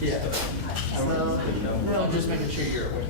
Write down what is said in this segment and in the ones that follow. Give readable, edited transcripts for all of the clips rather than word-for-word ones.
Yeah. No, just making sure you're aware.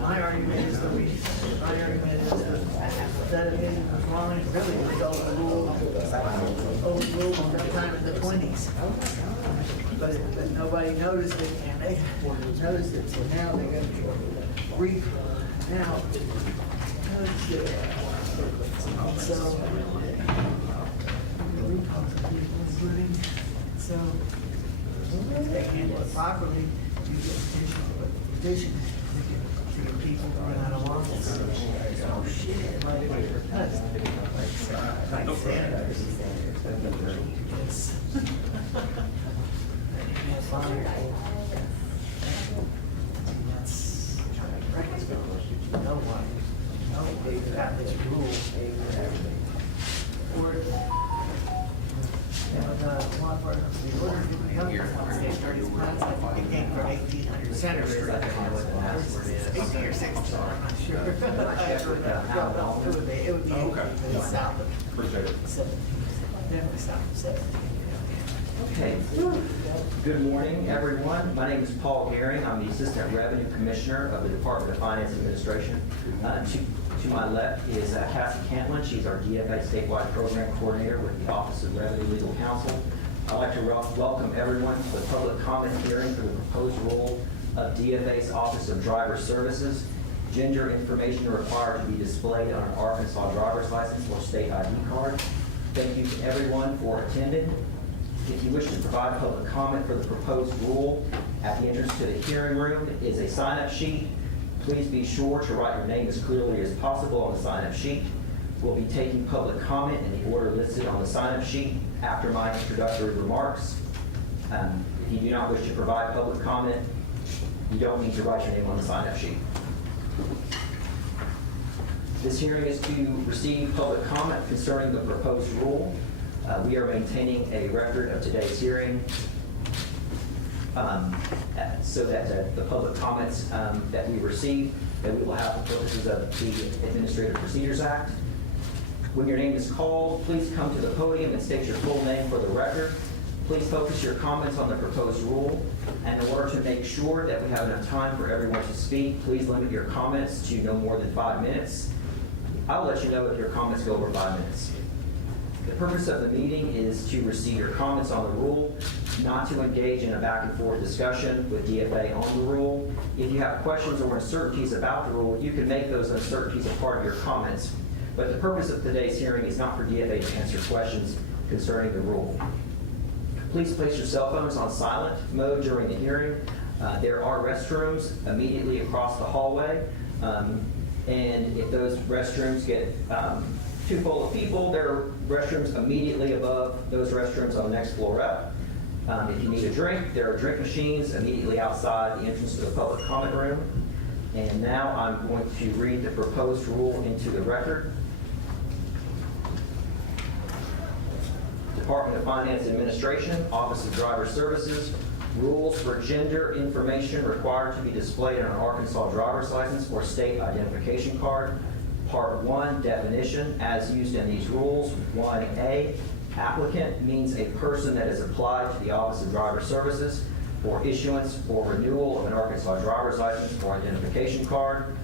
My argument is that that it is as long as really was overruled sometime in the 20s. But nobody noticed it, and they noticed it, so now they're going to now notice it. So if they handle it properly, you get petition to get people going out of office. Oh shit, like senators. Yes. No one. No, they have this rule. Or one part of the order to the other state attorney's plans, I think it came from 1,800 senators. 18 or 16, I'm not sure. It would be south of 17. Definitely south of 17. Okay. Good morning, everyone. My name is Paul Gehring. I'm the Assistant Revenue Commissioner of the Department of Finance Administration. To my left is Cassie Cantlin. She's our DFA Statewide Program Coordinator with the Office of Revenue Legal Counsel. I'd like to welcome everyone to the public comment hearing for the proposed rule of DFA's Office of Driver Services. Gender information required to be displayed on an Arkansas driver's license or state ID card. Thank you to everyone for attending. If you wish to provide public comment for the proposed rule, at the entrance to the hearing room is a sign-up sheet. Please be sure to write your name as clearly as possible on the sign-up sheet. We'll be taking public comment in the order listed on the sign-up sheet after my introductory remarks. If you do not wish to provide public comment, you don't need to write your name on the sign-up sheet. This hearing is to receive public comment concerning the proposed rule. We are maintaining a record of today's hearing so that the public comments that we receive, that we will have for purposes of the Administrative Procedures Act. When your name is called, please come to the podium and state your full name for the record. Please focus your comments on the proposed rule. And in order to make sure that we have enough time for everyone to speak, please limit your comments to no more than 5 minutes. I'll let you know if your comments go over 5 minutes. The purpose of the meeting is to receive your comments on the rule, not to engage in a back and forth discussion with DFA on the rule. If you have questions or uncertainties about the rule, you can make those uncertainties a part of your comments. But the purpose of today's hearing is not for DFA to answer questions concerning the rule. Please place your cell phones on silent mode during the hearing. There are restrooms immediately across the hallway. And if those restrooms get too full of people, there are restrooms immediately above those restrooms on the next floor up. If you need a drink, there are drink machines immediately outside the entrance to the public comment room. And now I'm going to read the proposed rule into the record. Department of Finance Administration, Office of Driver Services, rules for gender information required to be displayed on an Arkansas driver's license or state identification card. Part 1, definition, as used in these rules. 1A, applicant means a person that has applied to the Office of Driver Services for issuance or renewal of an Arkansas driver's license or identification card.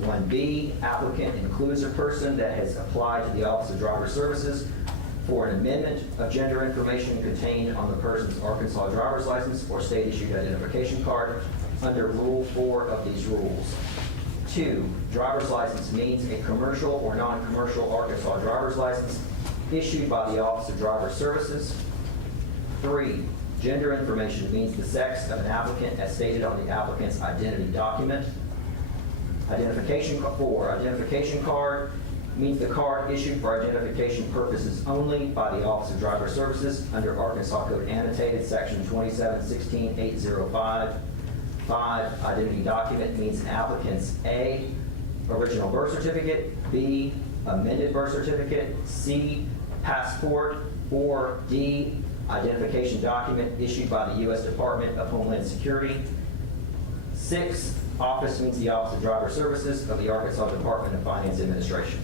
1B, applicant includes a person that has applied to the Office of Driver Services for an amendment of gender information contained on the person's Arkansas driver's license or state-issued identification card under Rule 4 of these rules. 2, driver's license means a commercial or non-commercial Arkansas driver's license issued by the Office of Driver Services. 3, Gender information means the sex of an applicant as stated on the applicant's identity document. Identification card means the card issued for identification purposes only by the Office of Driver Services under Arkansas Code Annotated, Section 2716805. 5, identity document means an applicant's A, original birth certificate, B, amended birth certificate, C, passport, or D, identification document issued by the U.S. Department of Homeland Security. 6, office means the Office of Driver Services of the Arkansas Department of Finance Administration.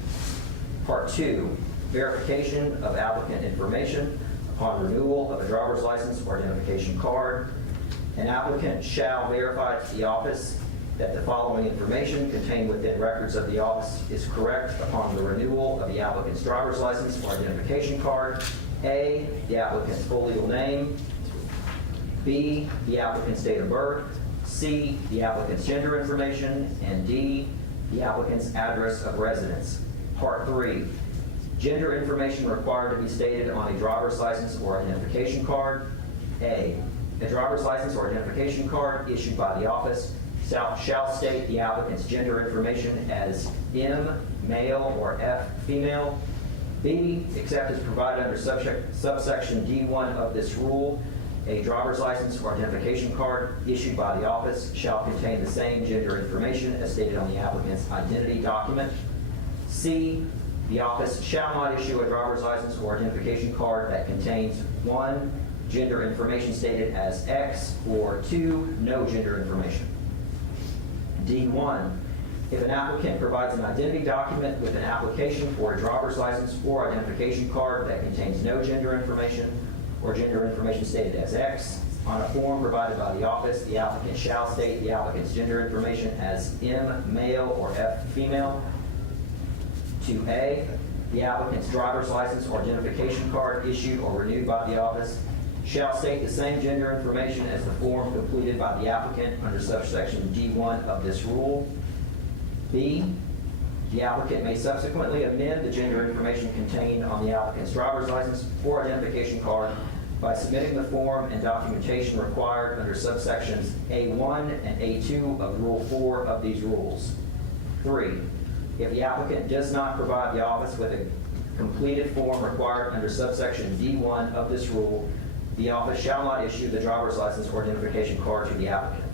Part 2, verification of applicant information upon renewal of a driver's license or identification card. An applicant shall verify to the office that the following information contained within records of the office is correct upon the renewal of the applicant's driver's license or identification card. A, the applicant's full legal name. B, the applicant's date of birth. C, the applicant's gender information. And D, the applicant's address of residence. Part 3, gender information required to be stated on a driver's license or identification card. A driver's license or identification card issued by the office shall state the applicant's gender information as M, male, or F, female. B, except as provided under subsection D1 of this rule, a driver's license or identification card issued by the office shall contain the same gender information as stated on the applicant's identity document. C, the office shall not issue a driver's license or identification card that contains 1, gender information stated as X, or 2, no gender information. D1, if an applicant provides an identity document with an application for a driver's license or identification card that contains no gender information or gender information stated as X, on a form provided by the office, the applicant shall state the applicant's gender information as M, male, or F, female. 2A, the applicant's driver's license or identification card issued or renewed by the office shall state the same gender information as the form completed by the applicant under subsection D1 of this rule. B, the applicant may subsequently amend the gender information contained on the applicant's driver's license or identification card by submitting the form and documentation required under subsections A1 and A2 of Rule 4 of these rules. 3, if the applicant does not provide the office with a completed form required under subsection D1 of this rule, the office shall not issue the driver's license or identification card to the applicant.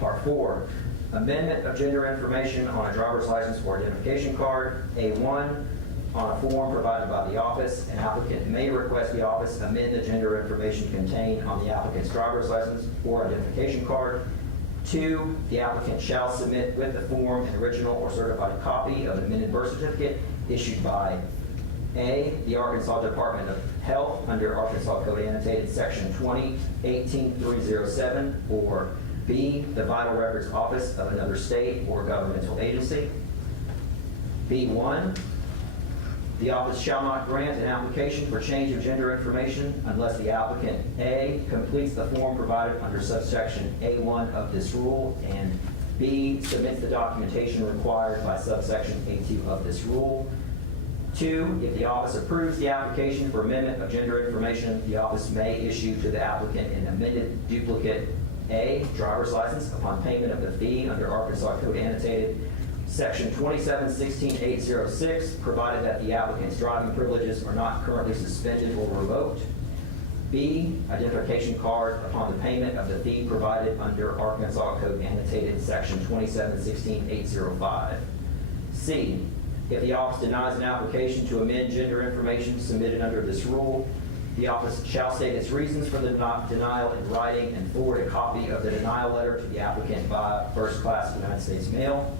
Part 4, amendment of gender information on a driver's license or identification card. A1, on a form provided by the office, an applicant may request the office amend the gender information contained on the applicant's driver's license or identification card. 2, the applicant shall submit with the form an original or certified copy of an amended birth certificate issued by A, the Arkansas Department of Health under Arkansas Code Annotated Section 20-18307, or B, the Vital Records Office of another state or governmental agency. B1, the office shall not grant an application for change of gender information unless the applicant A, completes the form provided under subsection A1 of this rule, and B, submits the documentation required by subsection A2 of this rule. 2, if the office approves the application for amendment of gender information, the office may issue to the applicant an amended duplicate A, driver's license upon payment of the fee under Arkansas Code Annotated Section 2716806, provided that the applicant's driving privileges are not currently suspended or revoked. B, identification card upon the payment of the fee provided under Arkansas Code Annotated Section 2716805. C, if the office denies an application to amend gender information submitted under this rule, the office shall state its reasons for the denial in writing and forward a copy of the denial letter to the applicant by first-class United States mail.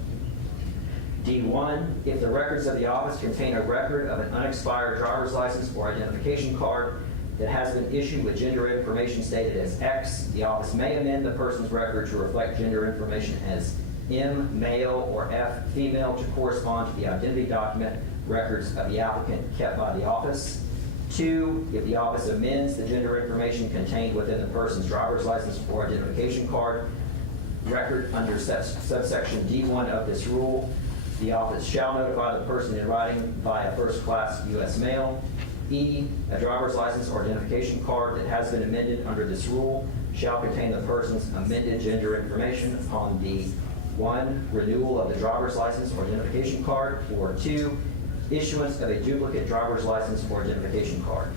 D1, if the records of the office contain a record of an unexpired driver's license or identification card that has been issued with gender information stated as X, the office may amend the person's record to reflect gender information as M, male, or F, female, to correspond to the identity document records of the applicant kept by the office. 2, if the office amends the gender information contained within the person's driver's license or identification card record under subsection D1 of this rule, the office shall notify the person in writing via first-class U.S. mail. E, a driver's license or identification card that has been amended under this rule shall contain the person's amended gender information upon the 1, renewal of the driver's license or identification card, or 2, issuance of a duplicate driver's license or identification card.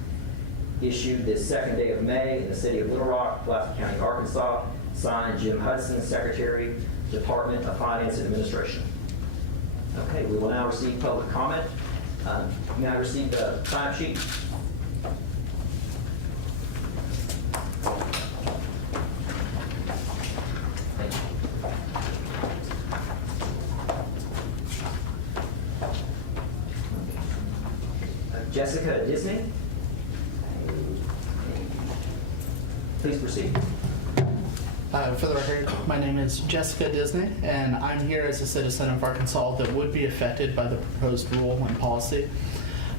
Issued this 2nd day of May in the city of Little Rock, Bluff County, Arkansas. Signed, Jim Hudson, Secretary, Department of Finance and Administration. Okay, we will now receive public comment. May I receive the time sheet? Thank you. Jessica Disney? Please proceed. For the record, my name is Jessica Disney, and I'm here as a citizen of Arkansas that would be affected by the proposed rule and policy.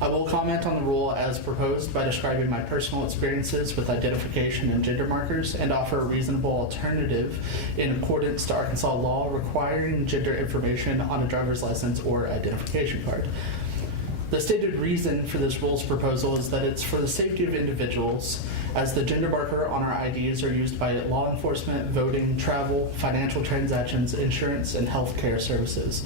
I will comment on the rule as proposed by describing my personal experiences with identification and gender markers and offer a reasonable alternative in accordance to Arkansas law requiring gender information on a driver's license or identification card. The stated reason for this rules proposal is that it's for the safety of individuals, as the gender marker on our IDs are used by law enforcement, voting, travel, financial transactions, insurance, and healthcare services.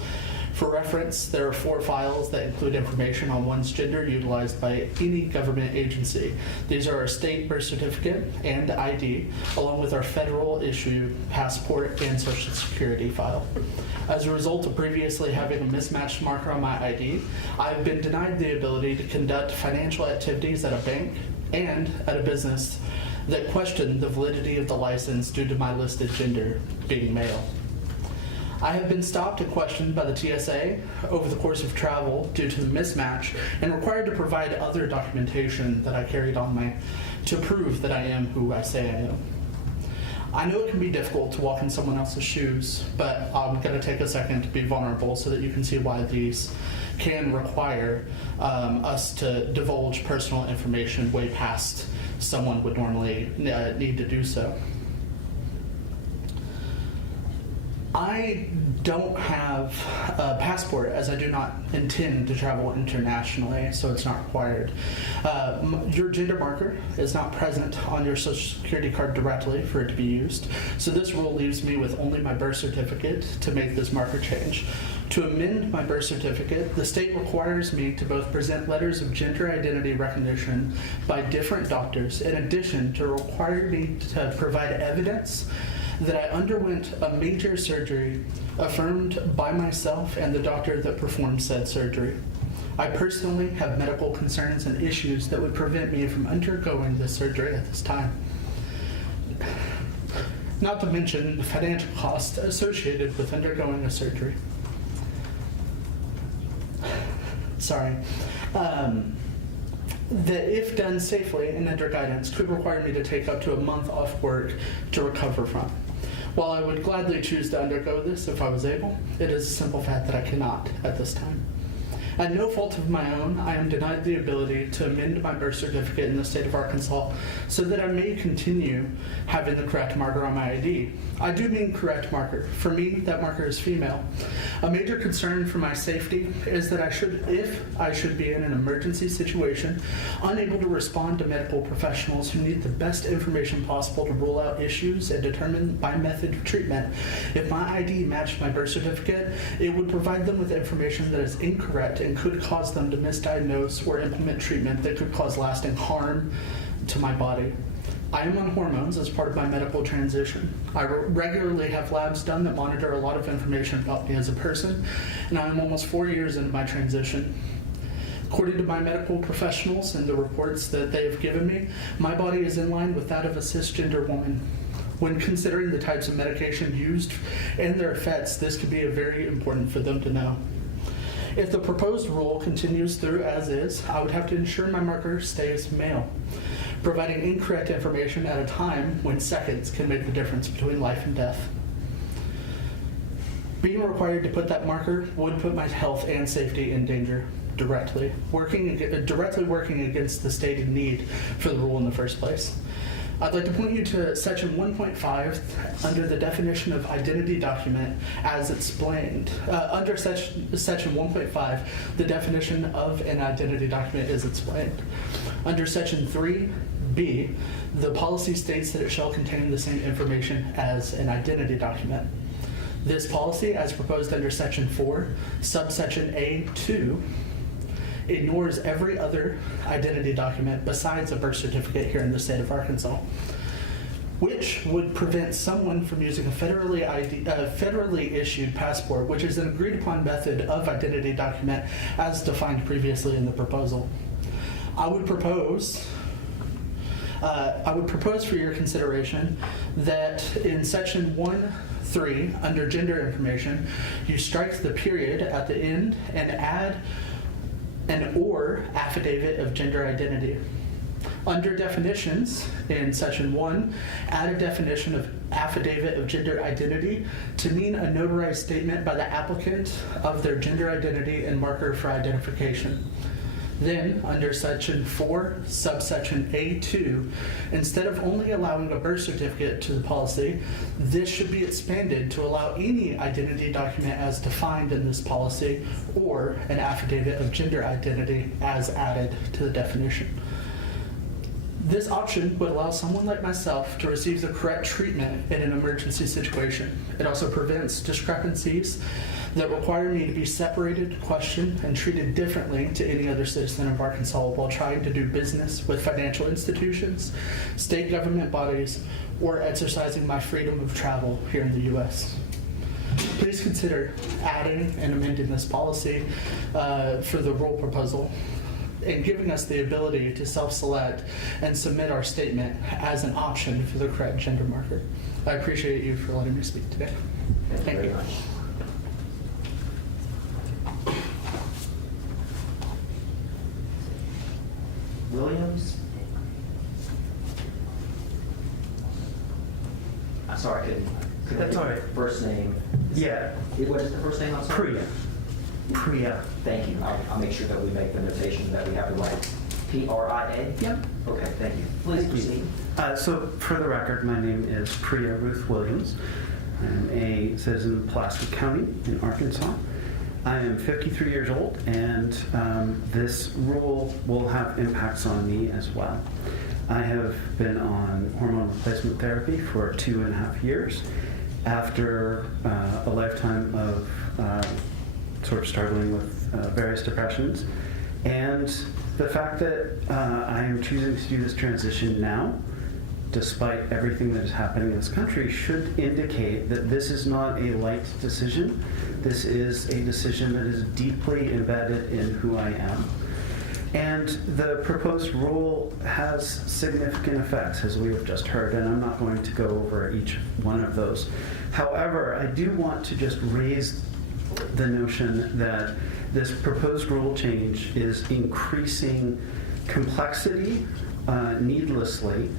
For reference, there are 4 files that include information on one's gender utilized by any government agency. These are our state birth certificate and ID, along with our federal issue passport and social security file. As a result of previously having a mismatched marker on my ID, I've been denied the ability to conduct financial activities at a bank and at a business that question the validity of the license due to my listed gender being male. I have been stopped and questioned by the TSA over the course of travel due to the mismatch and required to provide other documentation that I carried on me to prove that I am who I say I am. I know it can be difficult to walk in someone else's shoes, but I'm going to take a second to be vulnerable so that you can see why these can require us to divulge personal information way past someone would normally need to do so. I don't have a passport, as I do not intend to travel internationally, so it's not required. Your gender marker is not present on your social security card directly for it to be used, so this rule leaves me with only my birth certificate to make this marker change. To amend my birth certificate, the state requires me to both present letters of gender identity recognition by different doctors, in addition to requiring me to provide evidence that I underwent a major surgery affirmed by myself and the doctor that performed said surgery. I personally have medical concerns and issues that would prevent me from undergoing this surgery at this time. Not to mention the financial costs associated with undergoing a surgery. Sorry. That, if done safely and under guidance, could require me to take up to a month off work to recover from. While I would gladly choose to undergo this if I was able, it is a simple fact that I cannot at this time. At no fault of my own, I am denied the ability to amend my birth certificate in the state of Arkansas so that I may continue having the correct marker on my ID. I do mean correct marker. For me, that marker is female. A major concern for my safety is that if I should be in an emergency situation, unable to respond to medical professionals who need the best information possible to rule out issues and determine my method of treatment, if my ID matched my birth certificate, it would provide them with information that is incorrect and could cause them to misdiagnose or implement treatment that could cause lasting harm to my body. I am on hormones as part of my medical transition. I regularly have labs done that monitor a lot of information about me as a person, and I am almost 4 years into my transition. According to my medical professionals and the reports that they have given me, my body is in line with that of a cisgender woman. When considering the types of medication used and their effects, this could be very important for them to know. If the proposed rule continues through as is, I would have to ensure my marker stays male, providing incorrect information at a time when seconds can make the difference between life and death. Being required to put that marker would put my health and safety in danger directly working against the stated need for the rule in the first place. I'd like to point you to section 1.5 under the definition of identity document as explained. Under section 1.5, the definition of an identity document is explained. Under section 3B, the policy states that it shall contain the same information as an identity document. This policy, as proposed under section 4, subsection A2, ignores every other identity document besides a birth certificate here in the state of Arkansas, which would prevent someone from using a federally issued passport, which is an agreed upon method of identity document as defined previously in the proposal. I would propose for your consideration that in section 1.3 under gender information, you strike the period at the end and add an or affidavit of gender identity. Under definitions in section 1, add a definition of affidavit of gender identity to mean a notarized statement by the applicant of their gender identity and marker for identification. Then, under section 4, subsection A2, instead of only allowing a birth certificate to the policy, this should be expanded to allow any identity document as defined in this policy or an affidavit of gender identity as added to the definition. This option would allow someone like myself to receive the correct treatment in an emergency situation. It also prevents discrepancies that require me to be separated, questioned, and treated differently to any other citizen of Arkansas while trying to do business with financial institutions, state government bodies, or exercising my freedom of travel here in the U.S. Please consider adding and amending this policy for the rule proposal and giving us the ability to self-select and submit our statement as an option for the correct gender marker. I appreciate you for letting me speak today. Thank you very much. Williams? I'm sorry, I couldn't. That's all right. First name? Yeah, What is the first name? I'm sorry. Priya. Priya. Thank you. I'll make sure that we make the notation that we have the right. P-R-I-A? Yep. Okay, thank you. Please proceed. So for the record, my name is Priya Ruth Williams. I'm a citizen of Pulaski County in Arkansas. I am 53 years old, and this rule will have impacts on me as well. I have been on hormone replacement therapy for 2.5 years after a lifetime of sort of struggling with various depressions. And the fact that I am choosing to do this transition now, despite everything that is happening in this country, should indicate that this is not a light decision. This is a decision that is deeply embedded in who I am. And the proposed rule has significant effects, as we have just heard, and I'm not going to go over each one of those. However, I do want to just raise the notion that this proposed rule change is increasing complexity needlessly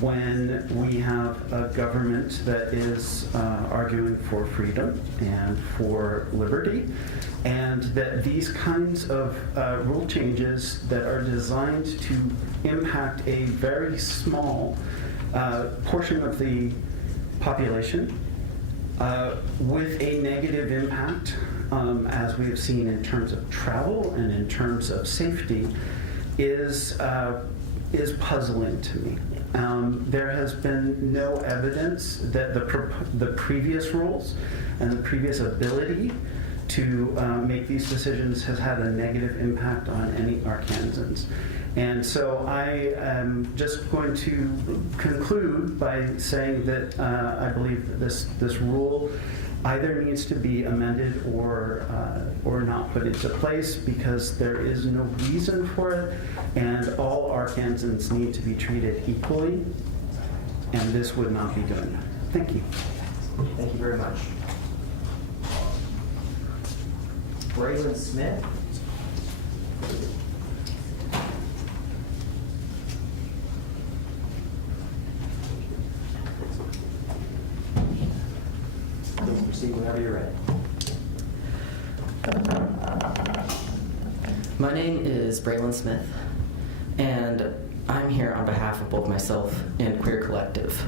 when we have a government that is arguing for freedom and for liberty, and that these kinds of rule changes that are designed to impact a very small portion of the population with a negative impact, as we have seen in terms of travel and in terms of safety, is puzzling to me. There has been no evidence that the previous rules and the previous ability to make these decisions has had a negative impact on any Arkansans. And so I am just going to conclude by saying that I believe that this rule either needs to be amended or not put into place, because there is no reason for it, and all Arkansans need to be treated equally, and this would not be doing that. Thank you. Thank you very much. Braylon Smith? Please proceed whenever you're ready. My name is Braylon Smith, and I'm here on behalf of both myself and Queer Collective.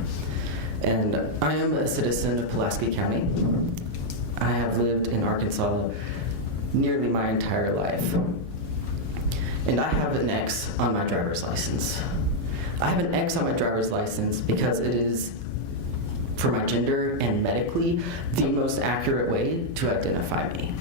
And I am a citizen of Pulaski County. I have lived in Arkansas nearly my entire life. And I have an X on my driver's license. I have an X on my driver's license because it is, for my gender and medically, the most accurate way to identify me.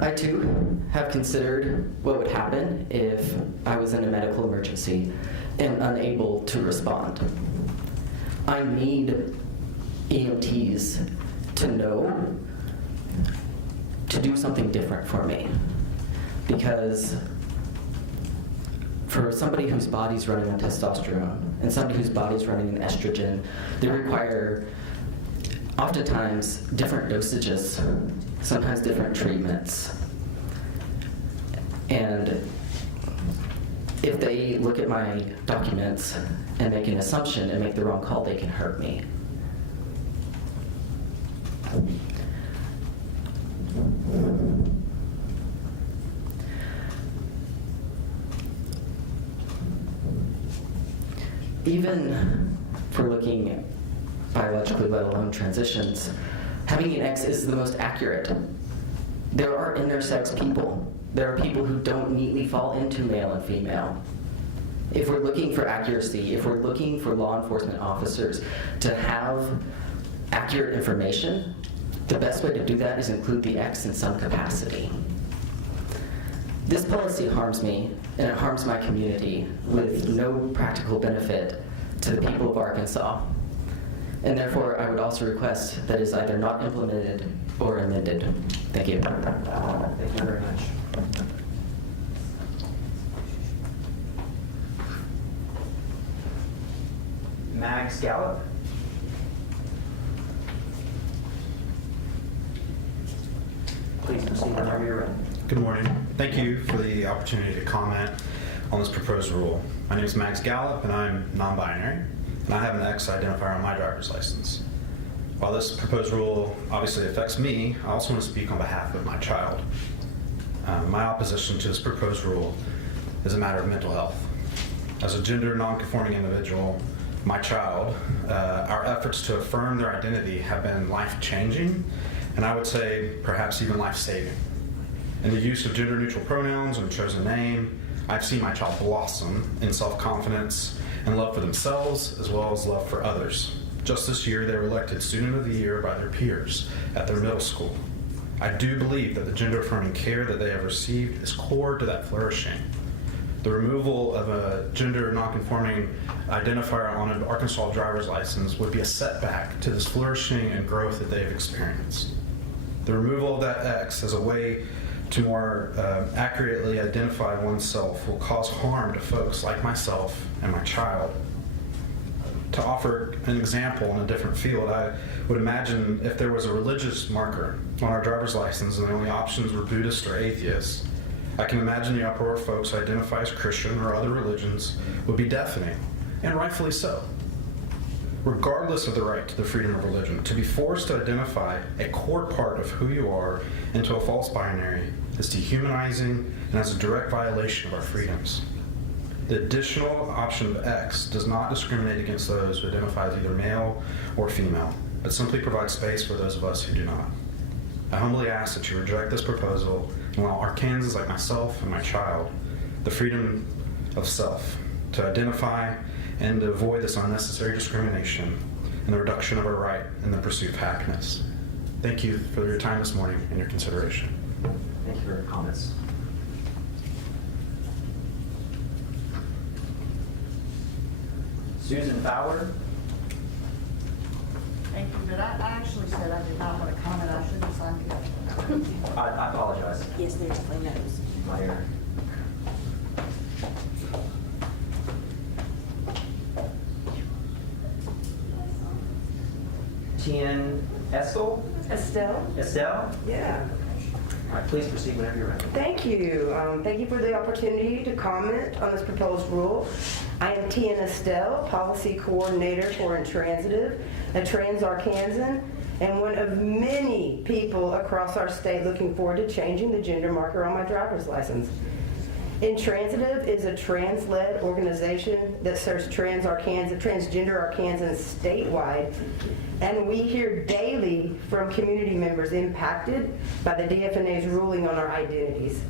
I too have considered what would happen if I was in a medical emergency and unable to respond. I need EMTs to know to do something different for me, because for somebody whose body's running on testosterone and somebody whose body's running on estrogen, they require oftentimes different dosages, sometimes different treatments. And if they look at my documents and make an assumption and make the wrong call, they can hurt me. Even for looking biologically, let alone transitions, having an X is the most accurate. There are intersex people. There are people who don't neatly fall into male and female. If we're looking for accuracy, if we're looking for law enforcement officers to have accurate information, the best way to do that is include the X in some capacity. This policy harms me, and it harms my community with no practical benefit to the people of Arkansas. And therefore, I would also request that it is either not implemented or amended. Thank you. Thank you very much. Max Gallup. Please proceed whenever you're ready. Good morning. Thank you for the opportunity to comment on this proposed rule. My name is Max Gallup, and I'm non-binary, and I have an X identifier on my driver's license. While this proposed rule obviously affects me, I also want to speak on behalf of my child. My opposition to this proposed rule is a matter of mental health. As a gender non-conforming individual, my child, our efforts to affirm their identity have been life-changing, and I would say perhaps even life-saving. In the use of gender-neutral pronouns and chosen name, I've seen my child blossom in self-confidence and love for themselves as well as love for others. Just this year, they were elected Student of the Year by their peers at their middle school. I do believe that the gender-affirming care that they have received is core to that flourishing. The removal of a gender non-conforming identifier on an Arkansas driver's license would be a setback to this flourishing and growth that they've experienced. The removal of that X as a way to more accurately identify oneself will cause harm to folks like myself and my child. To offer an example in a different field, I would imagine if there was a religious marker on our driver's license and the only options were Buddhist or atheist, I can imagine the uproar of folks who identify as Christian or other religions would be deafening, and rightfully so. Regardless of the right to the freedom of religion, to be forced to identify a core part of who you are into a false binary is dehumanizing and has a direct violation of our freedoms. The additional option of X does not discriminate against those who identify as either male or female, but simply provides space for those of us who do not. I humbly ask that you reject this proposal and allow Arkansans like myself and my child the freedom of self to identify and to avoid this unnecessary discrimination and the reduction of our right in the pursuit of happiness. Thank you for your time this morning and your consideration. Thank you for your comments. Susan Fowler. Thank you, but I actually said I did not want to comment. I shouldn't have signed it. I apologize. Yes, there's definitely notes. My error. Tien Eskel? Estelle? Estelle? Yeah. All right, please proceed whenever you're ready. Thank you. Thank you for the opportunity to comment on this proposed rule. I am Tien Estelle, Policy Coordinator for Intransitive, a trans Arkansan, and one of many people across our state looking forward to changing the gender marker on my driver's license. Intransitive is a trans-led organization that serves transgender Arkansans statewide, and we hear daily from community members impacted by the DF&A's ruling on our identities.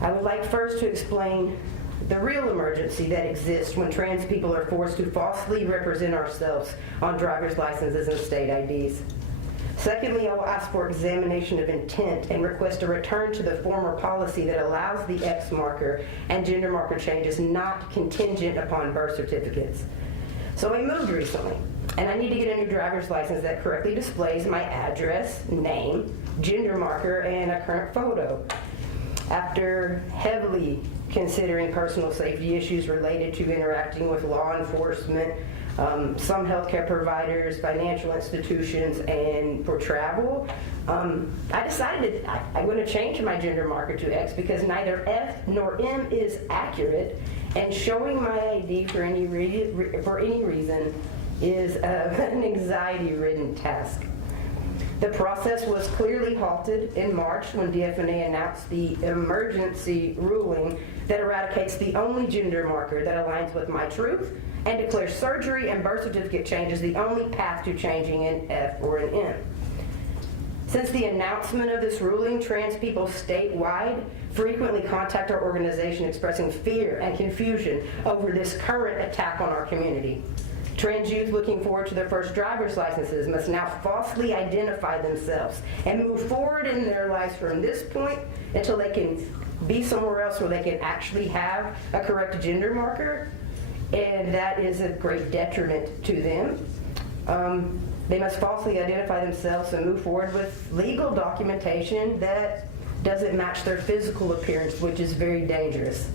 I would like first to explain the real emergency that exists when trans people are forced to falsely represent ourselves on driver's licenses and state IDs. Secondly, I will ask for examination of intent and request a return to the former policy that allows the X marker and gender marker changes not contingent upon birth certificates. So I moved recently, and I need to get a new driver's license that correctly displays my address, name, gender marker, and a current photo. After heavily considering personal safety issues related to interacting with law enforcement, some healthcare providers, financial institutions, and for travel, I decided I'm going to change my gender marker to X because neither F nor M is accurate, and showing my ID for any reason is an anxiety-ridden task. The process was clearly halted in March when DF&A announced the emergency ruling that eradicates the only gender marker that aligns with my truth and declares surgery and birth certificate changes the only path to changing an F or an M. Since the announcement of this ruling, trans people statewide frequently contact our organization expressing fear and confusion over this current attack on our community. Trans youth looking forward to their first driver's licenses must now falsely identify themselves and move forward in their lives from this point until they can be somewhere else where they can actually have a correct gender marker, and that is a great detriment to them. They must falsely identify themselves and move forward with legal documentation that doesn't match their physical appearance, which is very dangerous.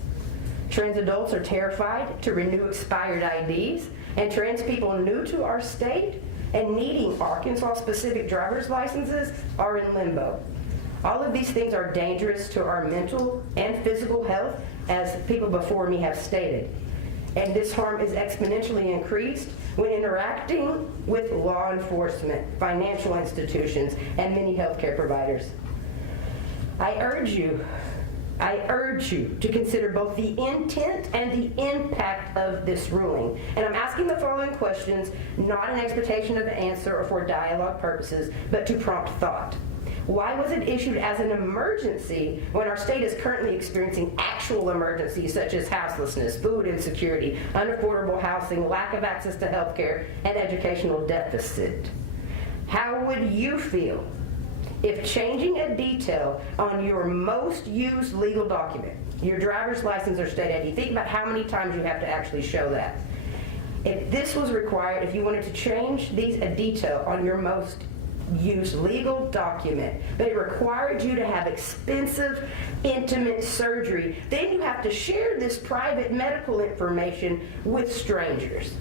Trans adults are terrified to renew expired IDs, and trans people new to our state and needing Arkansas-specific driver's licenses are in limbo. All of these things are dangerous to our mental and physical health, as people before me have stated. And this harm is exponentially increased when interacting with law enforcement, financial institutions, and many healthcare providers. I urge you to consider both the intent and the impact of this ruling. And I'm asking the following questions, not an expectation of an answer or for dialogue purposes, but to prompt thought. Why was it issued as an emergency when our state is currently experiencing actual emergencies such as houselessness, food insecurity, unaffordable housing, lack of access to health care, and educational deficit? How would you feel if changing a detail on your most used legal document, your driver's license or state ID, think about how many times you have to actually show that. If this was required, if you wanted to change a detail on your most used legal document, but it required you to have expensive, intimate surgery, then you have to share this private medical information with strangers.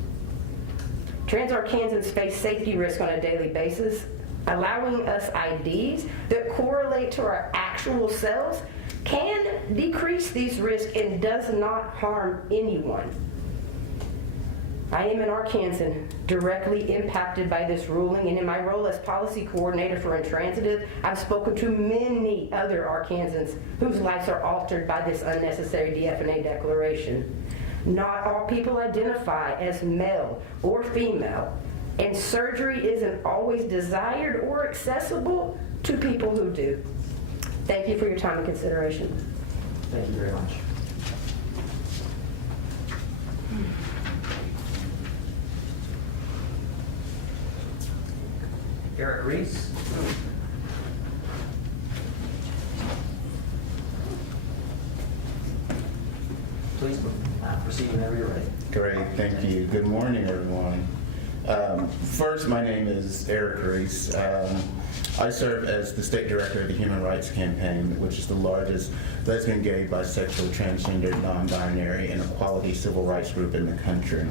Trans Arkansans face safety risk on a daily basis. Allowing us IDs that correlate to our actual selves can decrease these risks and does not harm anyone. I am an Arkansan directly impacted by this ruling, and in my role as policy coordinator for Intransitive, I've spoken to many other Arkansans whose lives are altered by this unnecessary DF&A declaration. Not all people identify as male or female, and surgery isn't always desired or accessible to people who do. Thank you for your time and consideration. Thank you very much. Eric Reese. Please proceed whenever you're ready. Great, thank you. Good morning, everyone. First, my name is Eric Reese. I serve as the State Director of the Human Rights Campaign, which is the largest lesbian, gay, bisexual, transgender, non-binary, and equality civil rights group in the country.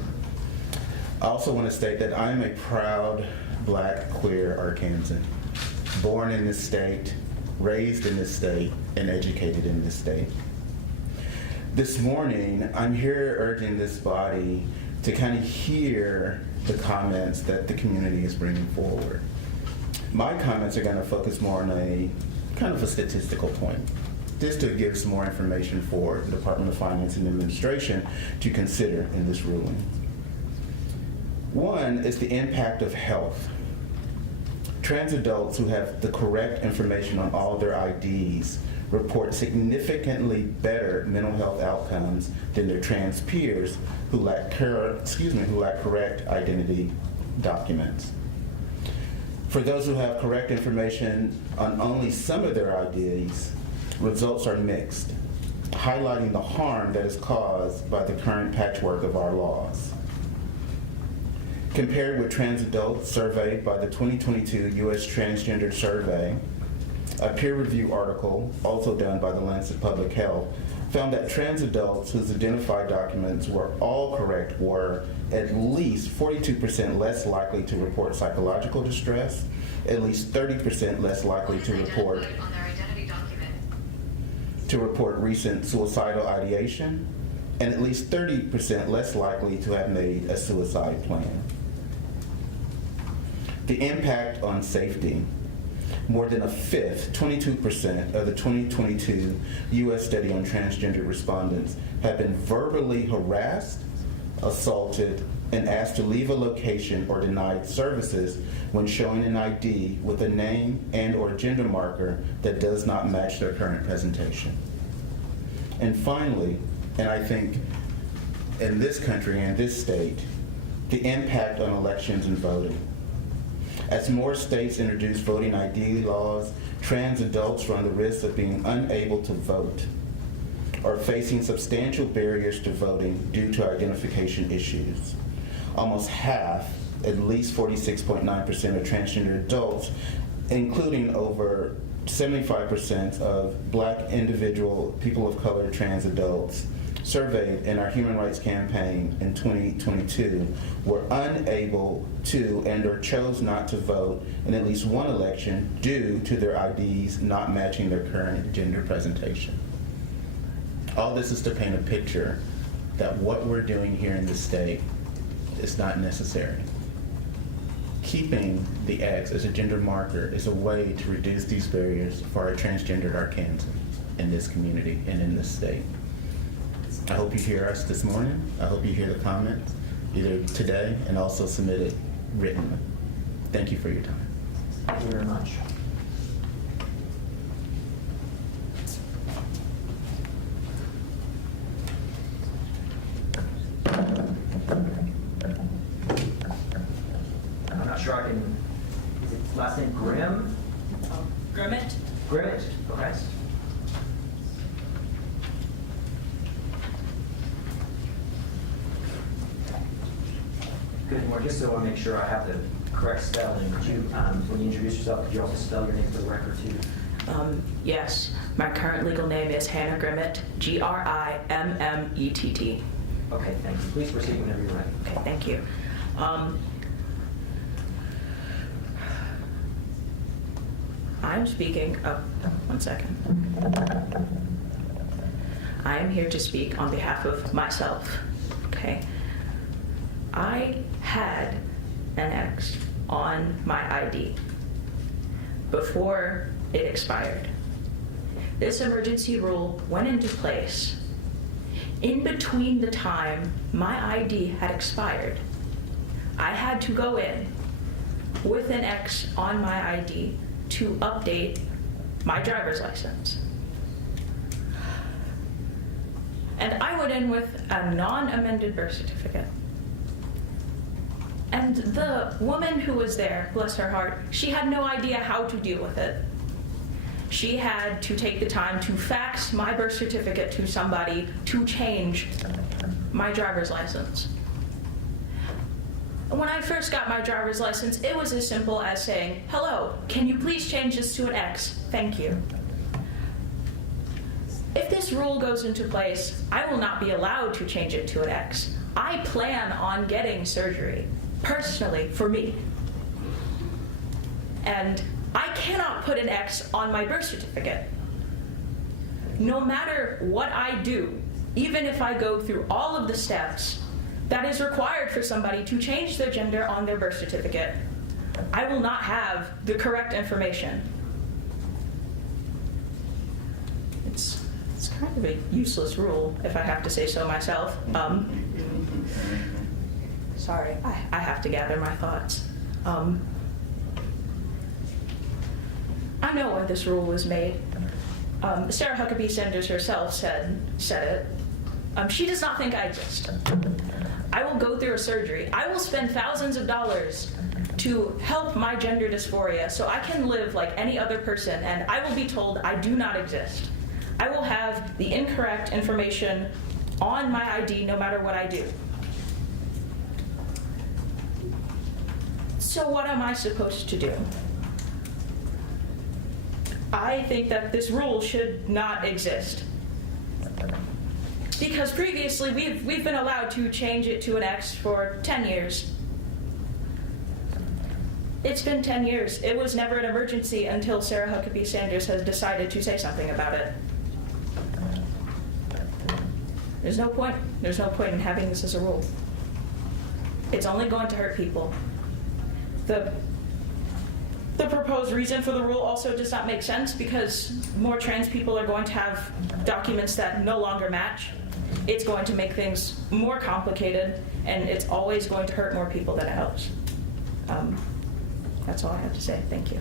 I also want to state that I am a proud Black, queer Arkansan, born in this state, raised in this state, and educated in this state. This morning, I'm here urging this body to kind of hear the comments that the community is bringing forward. My comments are going to focus more on a kind of a statistical point, just to give some more information for the Department of Finance and Administration to consider in this ruling. One is the impact of health. Trans adults who have the correct information on all their IDs report significantly better mental health outcomes than their trans peers who lack correct identity documents. For those who have correct information on only some of their IDs, results are mixed, highlighting the harm that is caused by the current patchwork of our laws. Compared with trans adults surveyed by the 2022 U.S. Transgender Survey, a peer-reviewed article, also done by the Lancet Public Health, found that trans adults whose identified documents were all correct were at least 42% less likely to report psychological distress, at least 30% less likely to report recent suicidal ideation, and at least 30% less likely to have made a suicide plan. The impact on safety. More than a fifth, 22% of the 2022 U.S. study on transgender respondents have been verbally harassed, assaulted, and asked to leave a location or denied services when showing an ID with a name and/or gender marker that does not match their current presentation. And finally, and I think in this country and this state, the impact on elections and voting. As more states introduce voting ID laws, trans adults run the risk of being unable to vote or facing substantial barriers to voting due to identification issues. Almost half, at least 46.9% of transgender adults, including over 75% of Black individual, people of color trans adults surveyed in our Human Rights Campaign in 2022 were unable to and/or chose not to vote in at least one election due to their IDs not matching their current gender presentation. All this is to paint a picture that what we're doing here in this state is not necessary. Keeping the X as a gender marker is a way to reduce these barriers for our transgendered Arkansans in this community and in this state. I hope you hear us this morning. I hope you hear the comments, either today and also submit it written. Thank you for your time. Thank you very much. I'm not sure I can, is it last name Grimm? Grimmett? Grimmett, okay. Good morning. Just so I make sure I have the correct spelling, could you, when you introduce yourself, could you also spell your name for the record too? Yes. My current legal name is Hannah Grimmett, Grimmett. Okay, thank you. Please proceed whenever you're ready. Okay, thank you. I'm speaking, one second. I am here to speak on behalf of myself, okay? I had an X on my ID before it expired. This emergency rule went into place in between the time my ID had expired. I had to go in with an X on my ID to update my driver's license. And I went in with a non-amended birth certificate. And the woman who was there, bless her heart, she had no idea how to deal with it. She had to take the time to fax my birth certificate to somebody to change my driver's license. When I first got my driver's license, it was as simple as saying, "Hello, can you please change this to an X? Thank you." If this rule goes into place, I will not be allowed to change it to an X. I plan on getting surgery, personally, for me. And I cannot put an X on my birth certificate. No matter what I do, even if I go through all of the steps that is required for somebody to change their gender on their birth certificate, I will not have the correct information. It's kind of a useless rule, if I have to say so myself. Sorry, I have to gather my thoughts. I know when this rule was made. Sarah Huckabee Sanders herself said it. She does not think I exist. I will go through a surgery. I will spend thousands of dollars to help my gender dysphoria so I can live like any other person, and I will be told I do not exist. I will have the incorrect information on my ID no matter what I do. So what am I supposed to do? I think that this rule should not exist. Because previously we've been allowed to change it to an X for 10 years. It's been 10 years. It was never an emergency until Sarah Huckabee Sanders has decided to say something about it. There's no point. There's no point in having this as a rule. It's only going to hurt people. The proposed reason for the rule also does not make sense because more trans people are going to have documents that no longer match. It's going to make things more complicated, and it's always going to hurt more people than it helps. That's all I have to say. Thank you.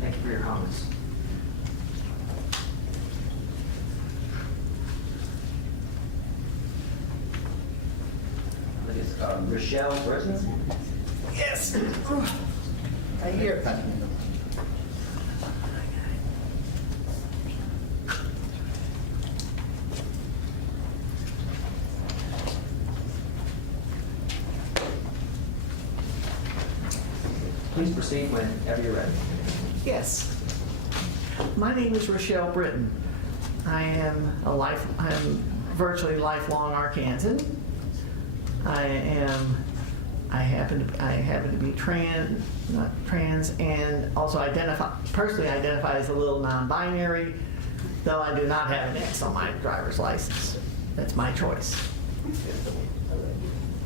Thank you for your comments. Rochelle Bresnan? Yes. I hear. Please proceed whenever you're ready. Yes. My name is Rochelle Britton. I am virtually lifelong Arkansan. I happen to be not trans, and also personally identify as a little non-binary, though I do not have an X on my driver's license. That's my choice.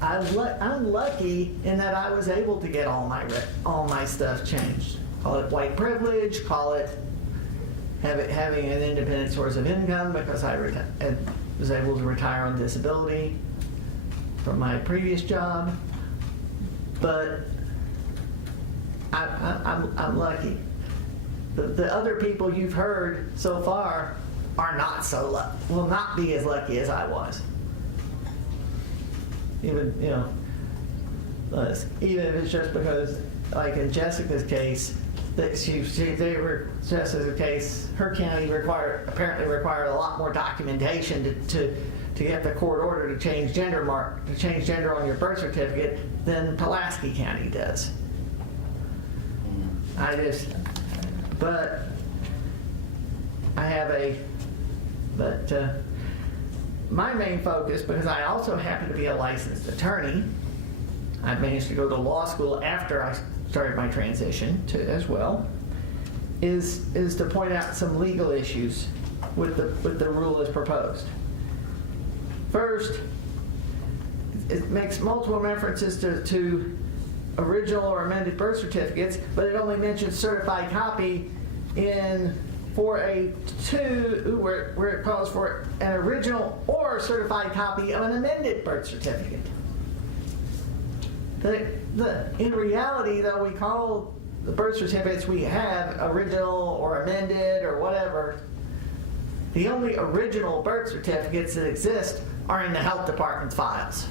I'm lucky in that I was able to get all my stuff changed. Call it white privilege, call it having an independent source of income because I was able to retire on disability from my previous job. But I'm lucky. The other people you've heard so far are not so lucky. Will not be as lucky as I was. Even even if it's just because, like in Jessica's case, Jessica's case, her county apparently required a lot more documentation to get the court order to change gender on your birth certificate than Pulaski County does. My main focus, because I also happen to be a licensed attorney, I managed to go to law school after I started my transition as well, is to point out some legal issues with the rule as proposed. First, it makes multiple references to original or amended birth certificates, but it only mentions certified copy in 4A2, where it calls for an original or certified copy of an amended birth certificate. In reality, though, we call the birth certificates we have original or amended or whatever. The only original birth certificates that exist are in the health department's files.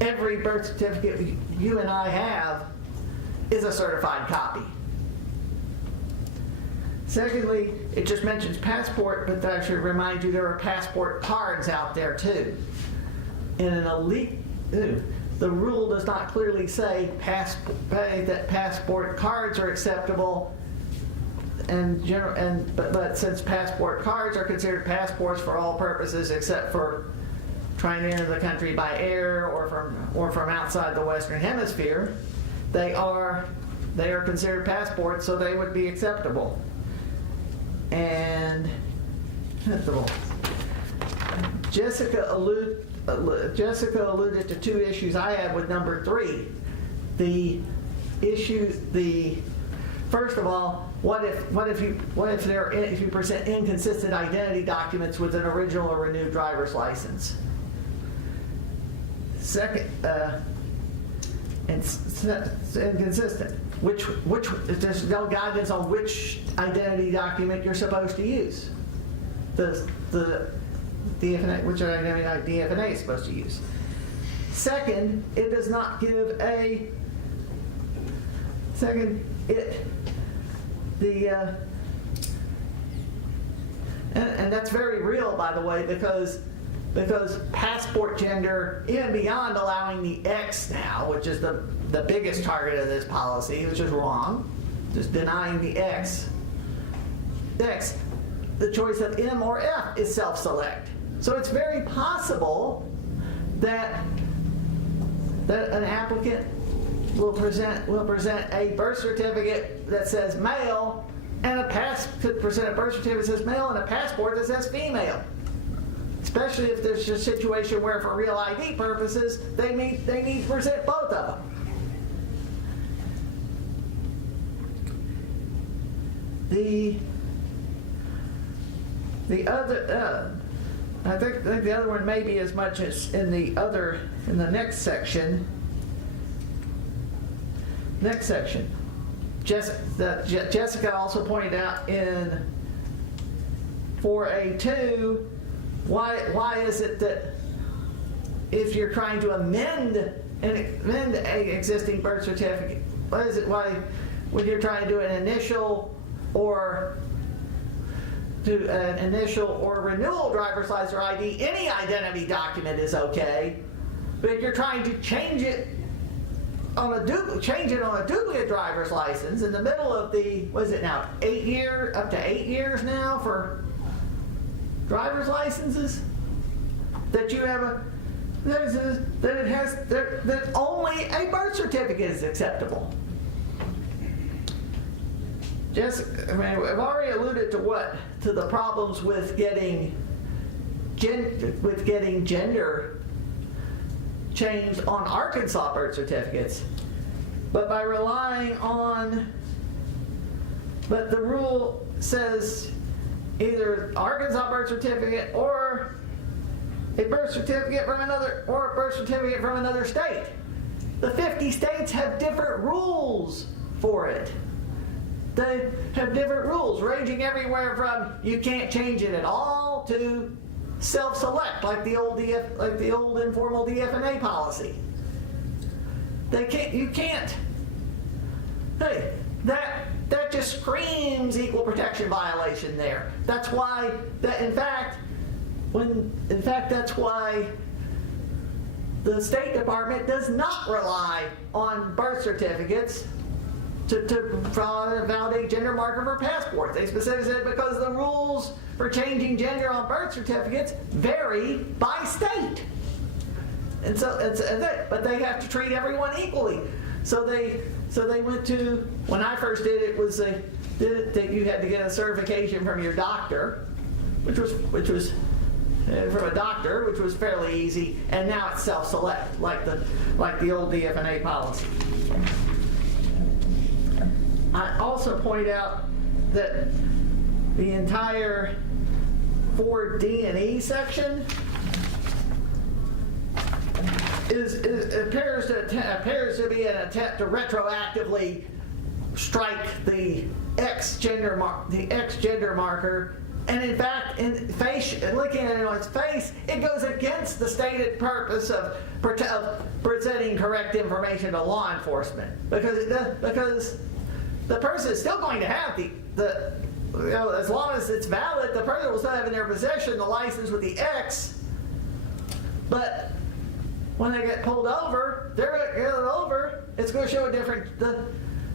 Every birth certificate you and I have is a certified copy. Secondly, it just mentions passport, but I should remind you there are passport cards out there too. In an the rule does not clearly say that passport cards are acceptable, but since passport cards are considered passports for all purposes except for trying to enter the country by air or from outside the Western Hemisphere, they are considered passports, so they would be acceptable. And Jessica alluded to two issues I have with number 3. The issues the, first of all, what if you present inconsistent identity documents with an original or renewed driver's license? Second, it's inconsistent. There's no guidance on which identity document you're supposed to use. The DF&A, which identity DF&A is supposed to use. Second, it does not give a. Second, and that's very real, by the way, because passport gender, even beyond allowing the X now, which is the biggest target of this policy, which is wrong, just denying the X, the choice of M or F is self-select. So it's very possible that an applicant will present a birth certificate that says male, and could present a birth certificate that says male and a passport that says female. Especially if there's a situation where, for real ID purposes, they need to present both of them. The other, I think the other one may be as much as in the next section. Next section. Jessica also pointed out in 4A2, why is it that if you're trying to amend an existing birth certificate, why when you're trying to do an initial or renewal driver's license or ID, any identity document is okay, but if you're trying to change it on a duplicate driver's license in the middle of the, what is it now, up to 8 years now for driver's licenses, that you have that only a birth certificate is acceptable. I've already alluded to the problems with getting gender changed on Arkansas birth certificates, but by relying on, but the rule says either Arkansas birth certificate or a birth certificate from another state. The 50 states have different rules for it. They have different rules ranging everywhere from you can't change it at all to self-select, like the old informal DF&A policy. You can't. Hey, that just screams equal protection violation there. That's why that's why the State Department does not rely on birth certificates to validate gender marker for passports. They specifically said because the rules for changing gender on birth certificates vary by state. And so, but they have to treat everyone equally. So they went to, when I first did it, you had to get a certification from your doctor, which was from a doctor, which was fairly easy, and now it's self-select, like the old DF&A policy. I also point out that the entire 4D&E section appears to be an attempt to retroactively strike the X gender marker, and in fact, looking at it on its face, it goes against the stated purpose of presenting correct information to law enforcement, because the person is still going to have as long as it's valid, the person will still have in their possession the license with the X, but when they get pulled over, it's going to show a different,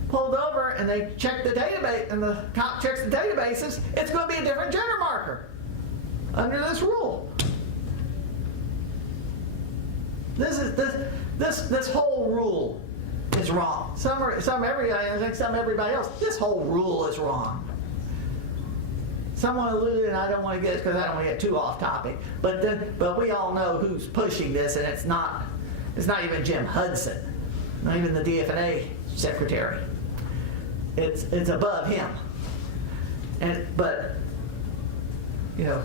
pulled over and they check the database, and the cop checks the databases, it's going to be a different gender marker under this rule. This whole rule is wrong. Everybody else, this whole rule is wrong. Someone alluded, and I don't want to get, because I don't want to get too off topic, but we all know who's pushing this, and it's not even Jim Hudson, not even the DF&A secretary. It's above him. But you know,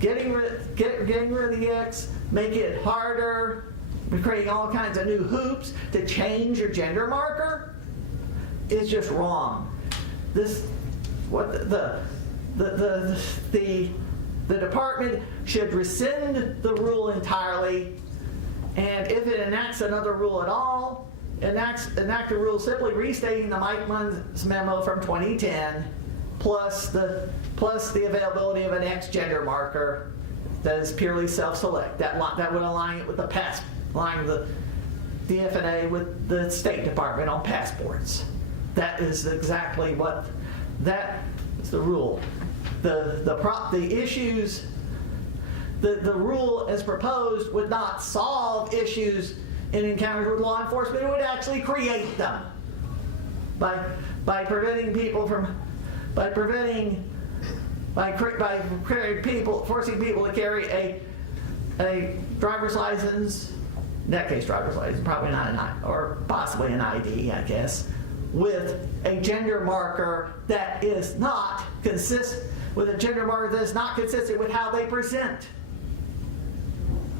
getting rid of the X, make it harder, creating all kinds of new hoops to change your gender marker is just wrong. The department should rescind the rule entirely, and if it enacts another rule at all, enact a rule simply restating the Mike Munn's memo from 2010, plus the availability of an X gender marker that is purely self-select. That would align it with align the DF&A with the State Department on passports. That is exactly what, that is the rule. The issues, the rule as proposed would not solve issues in encounters with law enforcement. It would actually create them by preventing people from, forcing people to carry a driver's license, in that case driver's license, probably not an ID, or possibly an ID, I guess, with a gender marker that is not consistent with how they present.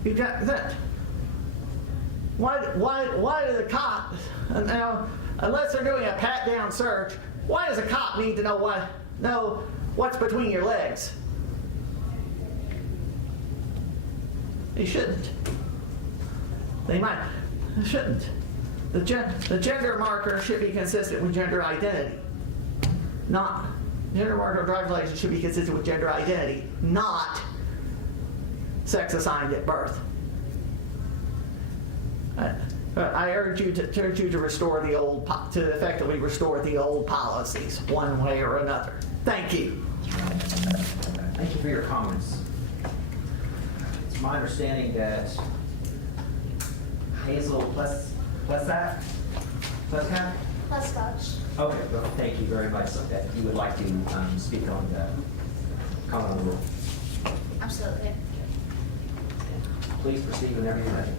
You got that? Why do the cop, now, unless they're doing a pat-down search, why does a cop need to know what's between your legs? They shouldn't. They shouldn't. The gender marker should be consistent with gender identity. Gender marker of driver's license should be consistent with gender identity, not sex assigned at birth. I urge you to restore to effectively restore the old policies one way or another. Thank you. Thank you for your comments. It's my understanding that Hazel Pleskach? Okay, well, thank you very much. That you would like to speak on the comment on the rule. Absolutely. Please proceed whenever you're ready.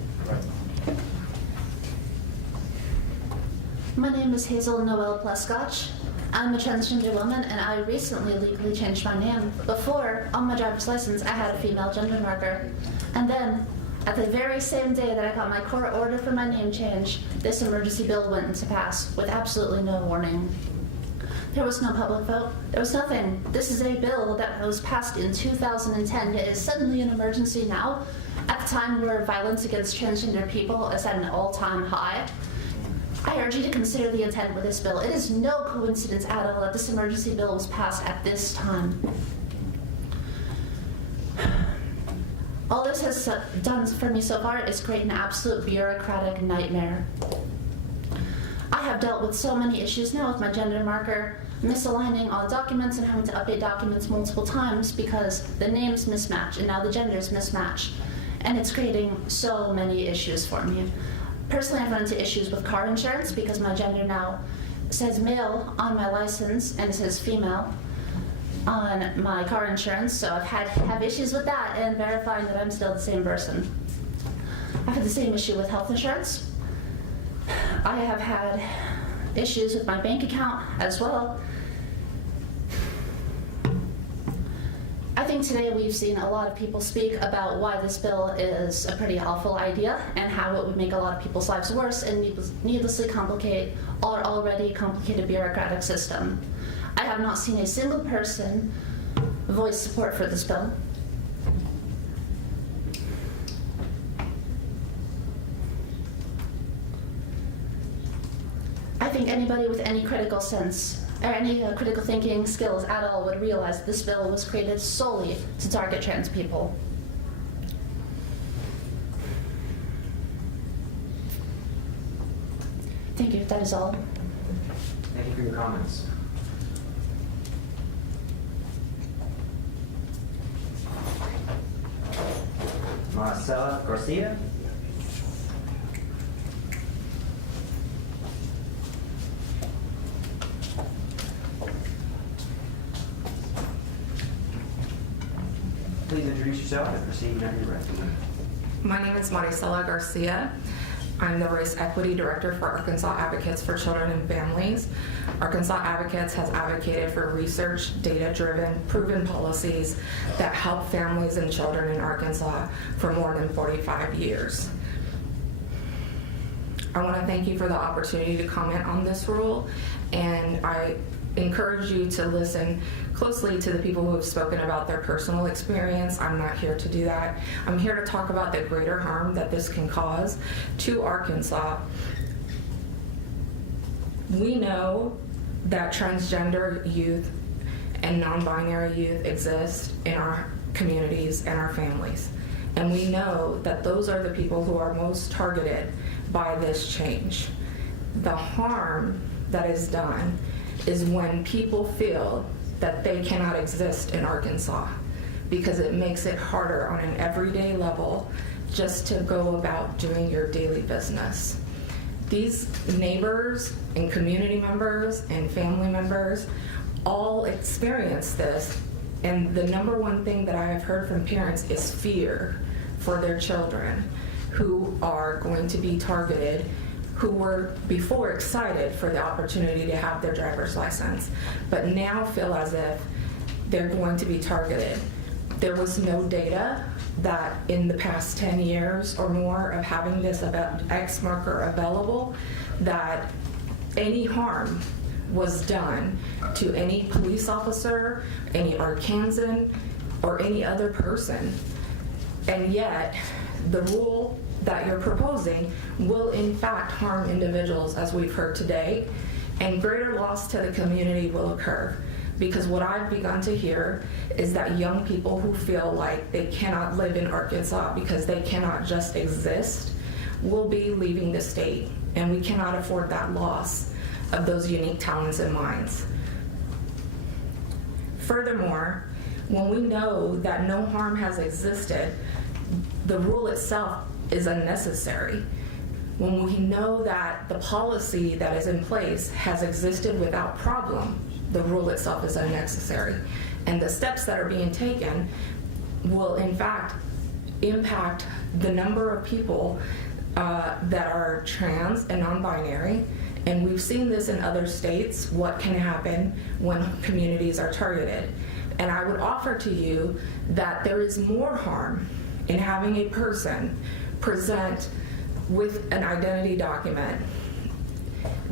My name is Hazel Noel Pleskach. I'm a transgender woman, and I recently legally changed my name. Before, on my driver's license, I had a female gender marker. And then, at the very same day that I got my court order for my name change, this emergency bill went into pass with absolutely no warning. There was no public vote. There was nothing. This is a bill that was passed in 2010. It is suddenly an emergency now, at the time where violence against transgender people is at an all-time high. I urge you to consider the intent with this bill. It is no coincidence at all that this emergency bill was passed at this time. All this has done for me so far is create an absolute bureaucratic nightmare. I have dealt with so many issues now with my gender marker, misaligning on documents and having to update documents multiple times because the names mismatch and now the genders mismatch. And it's creating so many issues for me. Personally, I've run into issues with car insurance because my gender now says male on my license and it says female on my car insurance, so I've have issues with that and verifying that I'm still the same person. I've had the same issue with health insurance. I have had issues with my bank account as well. I think today we've seen a lot of people speak about why this bill is a pretty awful idea and how it would make a lot of people's lives worse and needlessly complicate our already complicated bureaucratic system. I have not seen a single person voice support for this bill. I think anybody with any critical sense or any critical thinking skills at all would realize this bill was created solely to target trans people. Thank you, that is all. Thank you for your comments. Marcela Garcia. Please introduce yourself and proceed whenever you're ready. My name is Maricela Garcia. I'm the Race Equity Director for Arkansas Advocates for Children and Families. Arkansas Advocates has advocated for research, data-driven, proven policies that help families and children in Arkansas for more than 45 years. I want to thank you for the opportunity to comment on this rule, and I encourage you to listen closely to the people who have spoken about their personal experience. I'm not here to do that. I'm here to talk about the greater harm that this can cause to Arkansas. We know that transgender youth and non-binary youth exist in our communities and our families. And we know that those are the people who are most targeted by this change. The harm that is done is when people feel that they cannot exist in Arkansas, because it makes it harder on an everyday level just to go about doing your daily business. These neighbors and community members and family members all experience this, and the number one thing that I have heard from parents is fear for their children who are going to be targeted, who were before excited for the opportunity to have their driver's license, but now feel as if they're going to be targeted. There was no data that in the past 10 years or more of having this X marker available, that any harm was done to any police officer, any Arkansan, or any other person. And yet, the rule that you're proposing will in fact harm individuals, as we've heard today, and greater loss to the community will occur. Because what I've begun to hear is that young people who feel like they cannot live in Arkansas because they cannot just exist will be leaving the state, and we cannot afford that loss of those unique talents and minds. Furthermore, when we know that no harm has existed, the rule itself is unnecessary. When we know that the policy that is in place has existed without problem, the rule itself is unnecessary. And the steps that are being taken will in fact impact the number of people that are trans and non-binary. And we've seen this in other states, what can happen when communities are targeted. And I would offer to you that there is more harm in having a person present with an identity document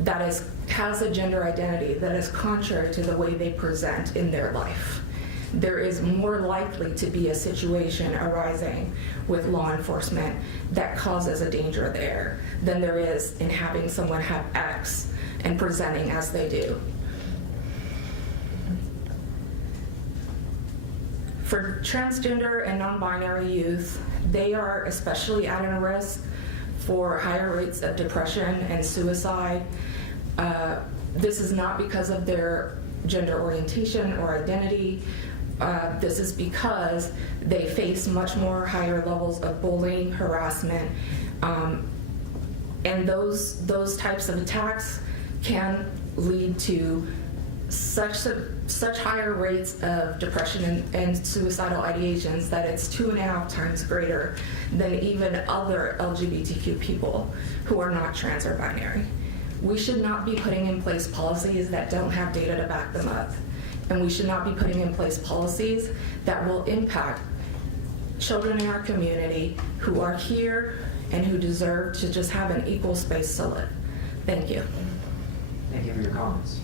that has a gender identity that is contrary to the way they present in their life. There is more likely to be a situation arising with law enforcement that causes a danger there than there is in having someone have X and presenting as they do. For transgender and non-binary youth, they are especially at a risk for higher rates of depression and suicide. This is not because of their gender orientation or identity. This is because they face much more higher levels of bullying, harassment, and those types of attacks can lead to such higher rates of depression and suicidal ideations that it's 2.5 times greater than even other LGBTQ people who are not trans or binary. We should not be putting in place policies that don't have data to back them up. And we should not be putting in place policies that will impact children in our community who are here and who deserve to just have an equal space to live. Thank you. Thank you for your comments.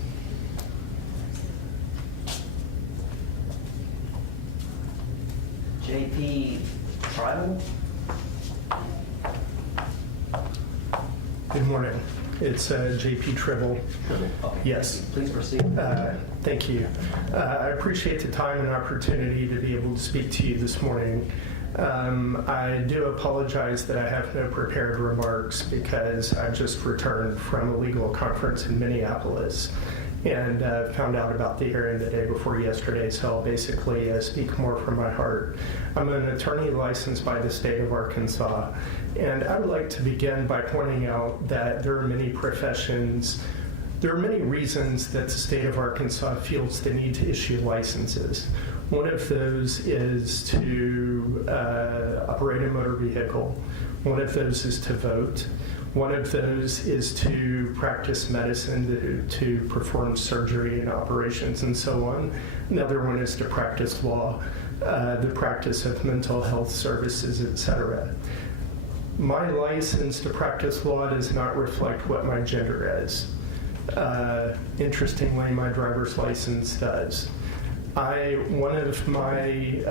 JP Tribal? Good morning. It's JP Tribble. Okay. Yes. Please proceed. Thank you. I appreciate the time and opportunity to be able to speak to you this morning. I do apologize that I have no prepared remarks because I just returned from a legal conference in Minneapolis and found out about the hearing the day before yesterday, so I'll basically speak more from my heart. I'm an attorney licensed by the state of Arkansas, and I would like to begin by pointing out that there are many professions, there are many reasons that the state of Arkansas feels the need to issue licenses. One of those is to operate a motor vehicle. One of those is to vote. One of those is to practice medicine, to perform surgery and operations and so on. Another one is to practice law, the practice of mental health services, etc. My license to practice law does not reflect what my gender is. Interestingly, my driver's license does. One of my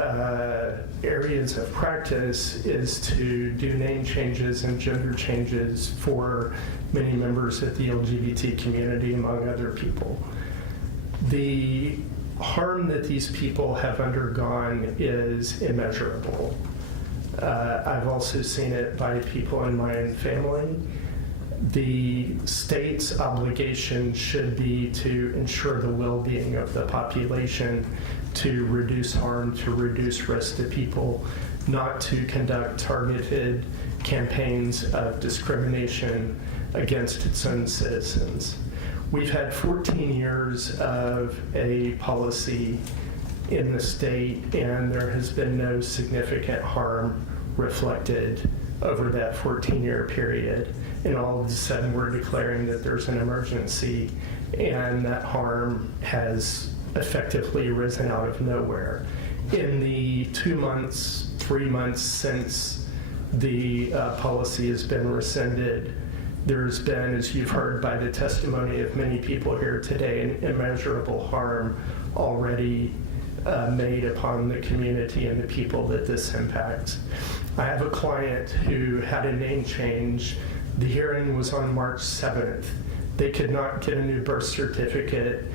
areas of practice is to do name changes and gender changes for many members of the LGBT community, among other people. The harm that these people have undergone is immeasurable. I've also seen it by people in my own family. The state's obligation should be to ensure the well-being of the population, to reduce harm, to reduce risk to people, not to conduct targeted campaigns of discrimination against its own citizens. We've had 14 years of a policy in the state, and there has been no significant harm reflected over that 14-year period. And all of a sudden we're declaring that there's an emergency, and that harm has effectively risen out of nowhere. In the 2 months, 3 months since the policy has been rescinded, there's been, as you've heard by the testimony of many people here today, an immeasurable harm already made upon the community and the people that this impacts. I have a client who had a name change. The hearing was on March 7th. They could not get a new birth certificate,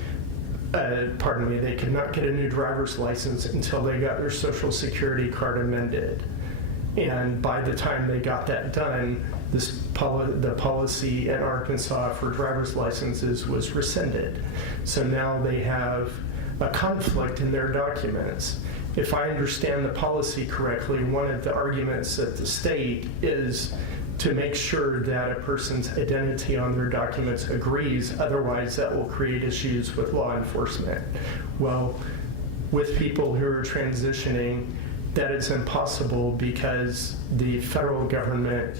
they could not get a new driver's license until they got their Social Security card amended. And by the time they got that done, the policy in Arkansas for driver's licenses was rescinded. So now they have a conflict in their documents. If I understand the policy correctly, one of the arguments at the state is to make sure that a person's identity on their documents agrees, otherwise that will create issues with law enforcement. Well, with people who are transitioning, that is impossible because the federal government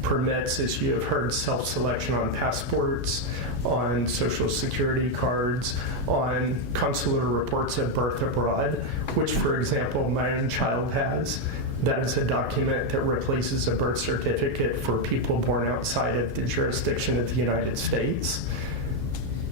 permits, as you have heard, self-selection on passports, on Social Security cards, on consular reports of birth abroad, which, for example, my own child has. That is a document that replaces a birth certificate for people born outside of the jurisdiction of the United States.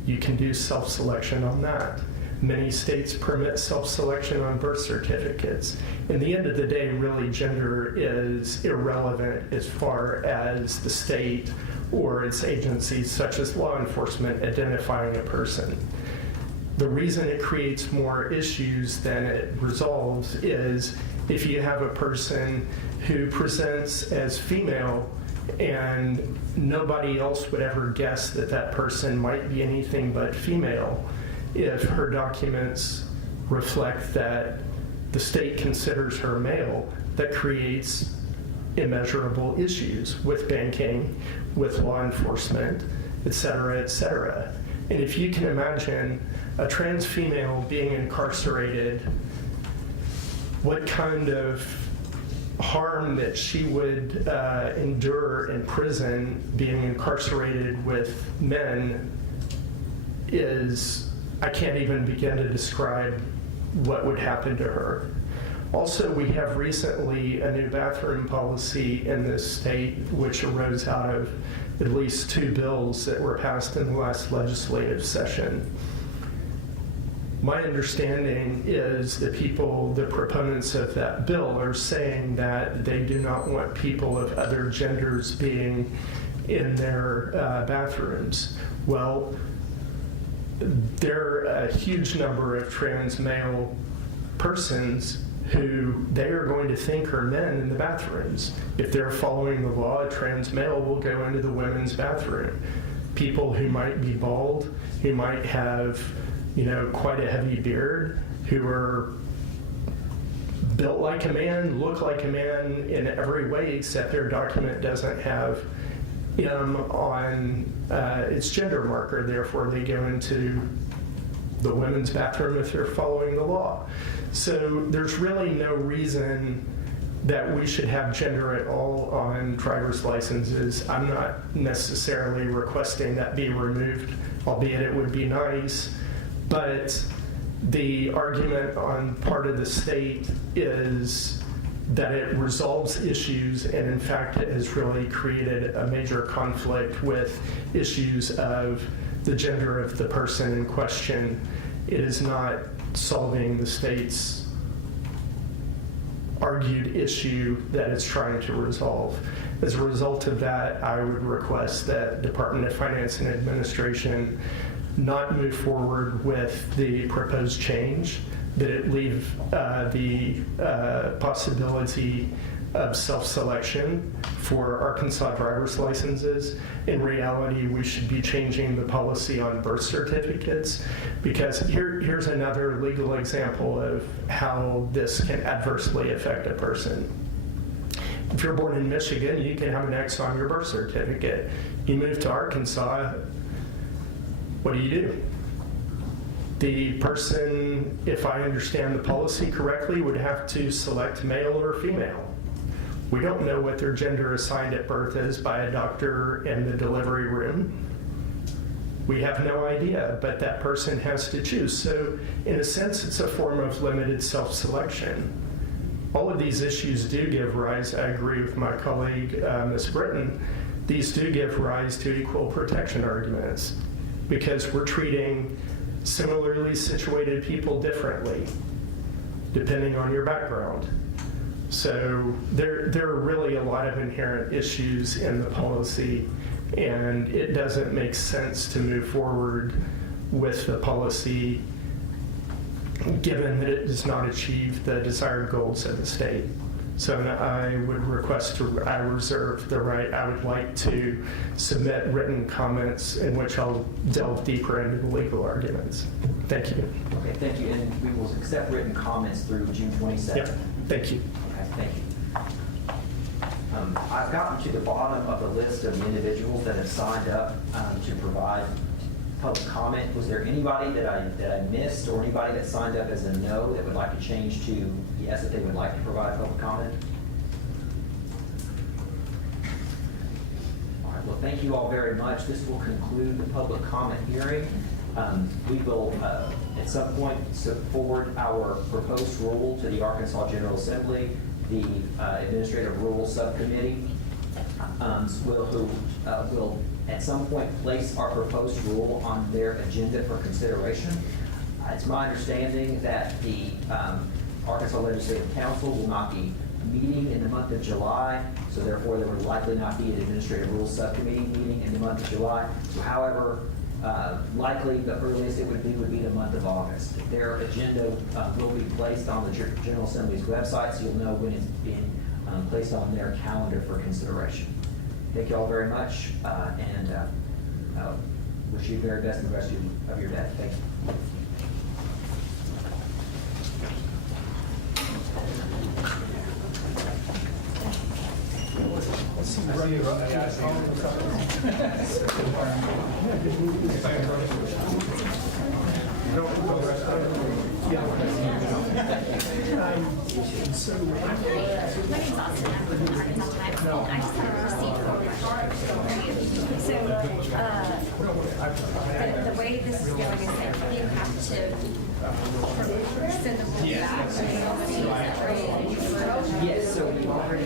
You can do self-selection on that. Many states permit self-selection on birth certificates. In the end of the day, really, gender is irrelevant as far as the state or its agencies, such as law enforcement, identifying a person. The reason it creates more issues than it resolves is if you have a person who presents as female and nobody else would ever guess that that person might be anything but female, if her documents reflect that the state considers her male, that creates immeasurable issues with banking, with law enforcement, et cetera, et cetera. And if you can imagine a trans female being incarcerated, what kind of harm that she would endure in prison being incarcerated with men is, I can't even begin to describe what would happen to her. Also, we have recently a new bathroom policy in this state, which arose out of at least 2 bills that were passed in the last legislative session. My understanding is the proponents of that bill are saying that they do not want people of other genders being in their bathrooms. Well, there are a huge number of trans male persons who they are going to think are men in the bathrooms. If they're following the law, a trans male will go into the women's bathroom. People who might be bald, who might have, quite a heavy beard, who are built like a man, look like a man in every way, except their document doesn't have M on its gender marker, therefore they go into the women's bathroom if they're following the law. So there's really no reason that we should have gender at all on driver's licenses. I'm not necessarily requesting that be removed, albeit it would be nice, but the argument on part of the state is that it resolves issues, and in fact it has really created a major conflict with issues of the gender of the person in question. It is not solving the state's argued issue that it's trying to resolve. As a result of that, I would request that Department of Finance and Administration not move forward with the proposed change, that it leave the possibility of self-selection for Arkansas driver's licenses. In reality, we should be changing the policy on birth certificates, because here's another legal example of how this can adversely affect a person. If you're born in Michigan, you can have an X on your birth certificate. You move to Arkansas, what do? The person, if I understand the policy correctly, would have to select male or female. We don't know what their gender assigned at birth is by a doctor in the delivery room. We have no idea, but that person has to choose. So in a sense, it's a form of limited self-selection. All of these issues do give rise, I agree with my colleague, Ms. Britton, these do give rise to equal protection arguments, because we're treating similarly situated people differently, depending on your background. So there are really a lot of inherent issues in the policy, and it doesn't make sense to move forward with the policy given that it does not achieve the desired goals of the state. So I would request, I reserve the right, I would like to submit written comments in which I'll delve deeper into the legal arguments. Thank you. Okay, thank you. And we will accept written comments through June 27th. Yep, thank you. Okay, thank you. I've gotten to the bottom of the list of the individuals that have signed up to provide public comment. Was there anybody that I missed, or anybody that signed up as a no that would like to change to yes, that they would like to provide public comment? All right, well, thank you all very much. This will conclude the public comment hearing. We will, at some point, forward our proposed rule to the Arkansas General Assembly. The Administrative Rules Subcommittee will at some point place our proposed rule on their agenda for consideration. It's my understanding that the Arkansas Legislative Council will not be meeting in the month of July, so therefore there would likely not be an Administrative Rules Subcommittee meeting in the month of July. So however, likely the earliest it would be the month of August. Their agenda will be placed on the General Assembly's website, so you'll know when it's being placed on their calendar for consideration. Thank you all very much, and wish you the very best in the rest of your day. Thank you. The way this is going is that you have to send the rules back. Yes, so we've already.